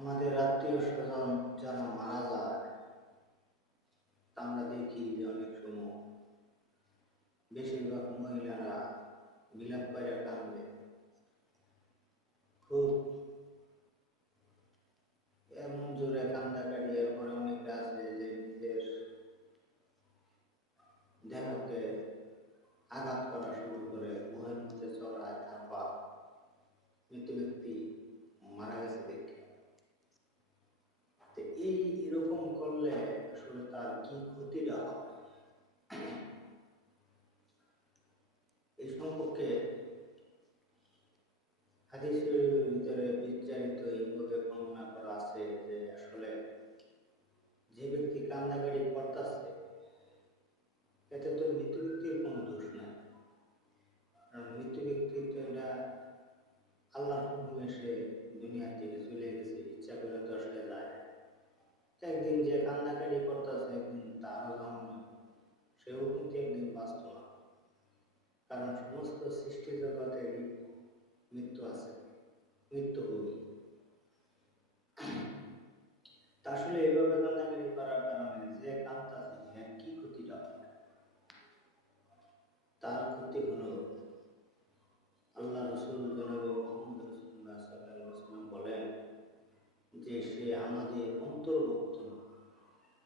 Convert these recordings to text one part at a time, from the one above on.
আমাদের আত্মীয় স্বজন যারা মারা যায় আমরা দেখি যে অনেক সময় বেশিরভাগ মহিলারা বিলাপ করে কাঁদে। খুব এমন জোরে কান্দাকাটি, এরপরে অনেকে আছে যে নিজের দেহকে আঘাত করা শুরু করে, মুখের মধ্যে চড়ায় থাপা, মৃত ব্যক্তি মারা গেছে দেখে। এরকম করলে আসলে তার কি ক্ষতিটা হবে, এই সম্পর্কে হাদিস শরীফের ভিতরে বিস্তারিত এইভাবে বর্ণনা করা আছে যে আসলে যে ব্যক্তি কান্নাকাটি করতেছে এতে তো মৃত ব্যক্তির কোনো দোষ নাই। কারণ মৃত ব্যক্তির তো এটা আল্লাহর হুকুমে সে দুনিয়া থেকে চলে গেছে, ইচ্ছা করে তো আসলে যায়। একদিন যে কান্নাকাটি করতেছে একদিন তারও জন্ম, সেও কিন্তু একদিন বাঁচত না। কারণ সমস্ত সৃষ্টি জগতে মৃত্যু আছে, মৃত্যু হবি। আসলে এইভাবে কান্নাকাটি করার কারণে যে কাঁদতেছে এর কি ক্ষতিটা হবে? তার ক্ষতি হলো আল্লাহ রসুল জনাব মুহাম্মদ রাসূলুল্লাহ সাল্লাল্লাহু আলাইহি ওয়াসাল্লাম বলেন যে সে আমাদের অন্তর্ভুক্ত না,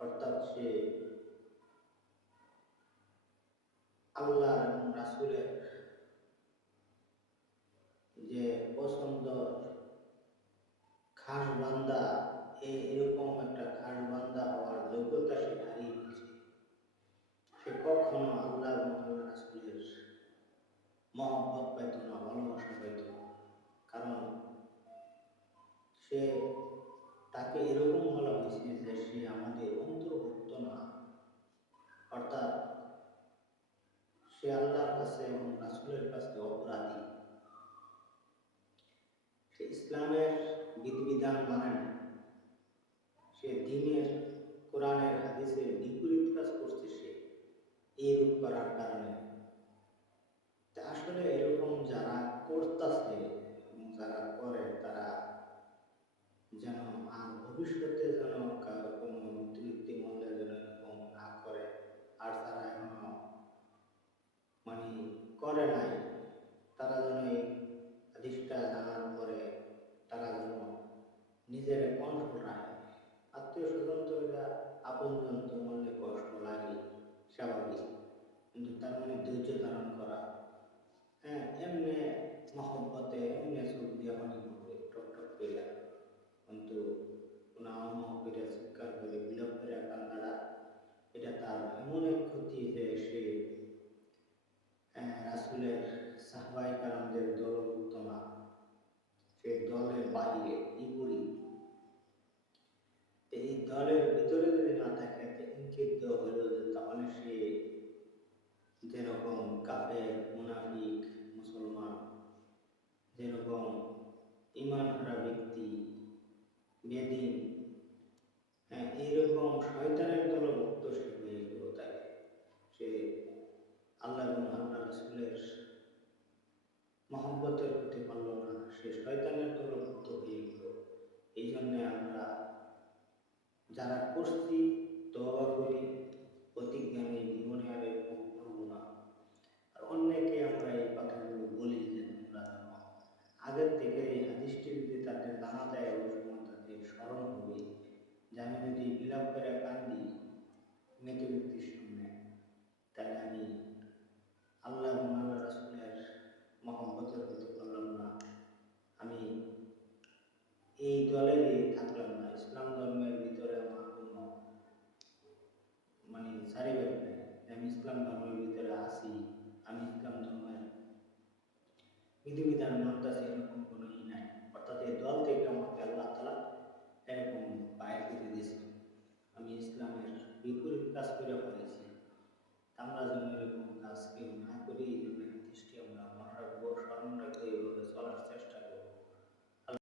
অর্থাৎ সে আল্লাহ এবং রাসূলের যে পছন্দ খাস বান্দা, এরকম একটা খাস বান্দা হওয়ার যোগ্যতা সে হারিয়ে ফেলছে। সে কখনো আল্লাহ এবং আল্লাহ রাসূলের মহব্বত পাইত না, ভালোবাসা পাইত না। কারণ সে তাকে এরকম বলা হয়েছে যে সে আমাদের অন্তর্ভুক্ত না, অর্থাৎ সে আল্লাহর কাছে এবং রাসূলের কাছে অপরাধী। সে ইসলামের বিধিবিধান মানে না, সে দ্বীনের কোরআনের হাদিসের বিপরীত কাজ করছে। সে এইরূপ করার কারণে আসলে এরকম যারা করতেছে এবং যারা করে তারা যেন আর ভবিষ্যতে যেন কোনো মৃত্যু মরলে যেন এরকম না করে। আর তারা এখনো মানে করে নাই, তারা যেন এই হাদিসটা জানার পরে তারা যেন নিজের কন্ট্রোল রাখে। আত্মীয় স্বজন তো এটা আপনজন, তো মনে কষ্ট লাগে স্বাভাবিক, কিন্তু তার মানে ধৈর্য ধারণ করা। হ্যাঁ, এমনি মহব্বতে এমনি চোখ দিয়ে পানি পড়বে টক টক করে, কিন্তু কোনো মহব্বতে চিৎকার করে বিলাপ করে কান্নাটা, এটা তার এমন এক ক্ষতি যে সে রাসূলের সাহাবায়ে কেরামদের দলভুক্ত না, সে দলের বাইরে বিপরীত। এই দলের ভিতরে যদি না থাকে ইঙ্গিত দেওয়া হলো যে তাহলে সে যেরকম কাফের, মুনাফিক, মুসলমান, যেরকম ঈমান হারা ব্যক্তি, বেদীন, এইরকম শয়তানের দলভুক্ত সে হয়ে গেল। তাই সে আল্লাহ এবং আল্লাহ রাসূলের মহব্বতের হতে পারল না, সে শয়তানের দলভুক্ত হয়ে গেল। এই জন্যে আমরা যারা করছি তওবা করি, প্রতিজ্ঞা নেই জীবনে আর এরকম করবো না। আর অন্যকে আমরা এই কথাগুলো বলি যে তোমরা যেন আগের থেকে এই হাদিসটি যদি তাদের জানা যায়, ওই সময় তাদের স্মরণ হবে যে আমি যদি বিলাপ করে কান্দি মৃত ব্যক্তির সামনে, তাহলে আমি আল্লাহ এবং আল্লাহ রাসূলের মহব্বতের হতে পারলাম না, আমি এই দলেরই থাকলাম না, ইসলাম ধর্মের ভিতরে আমার কোনো মানে সারিবেট নেই, আমি ইসলাম ধর্মের ভিতরে আসি, আমি ইসলাম ধর্মের বিধিবিধান মানতেছি, এরকম কোনো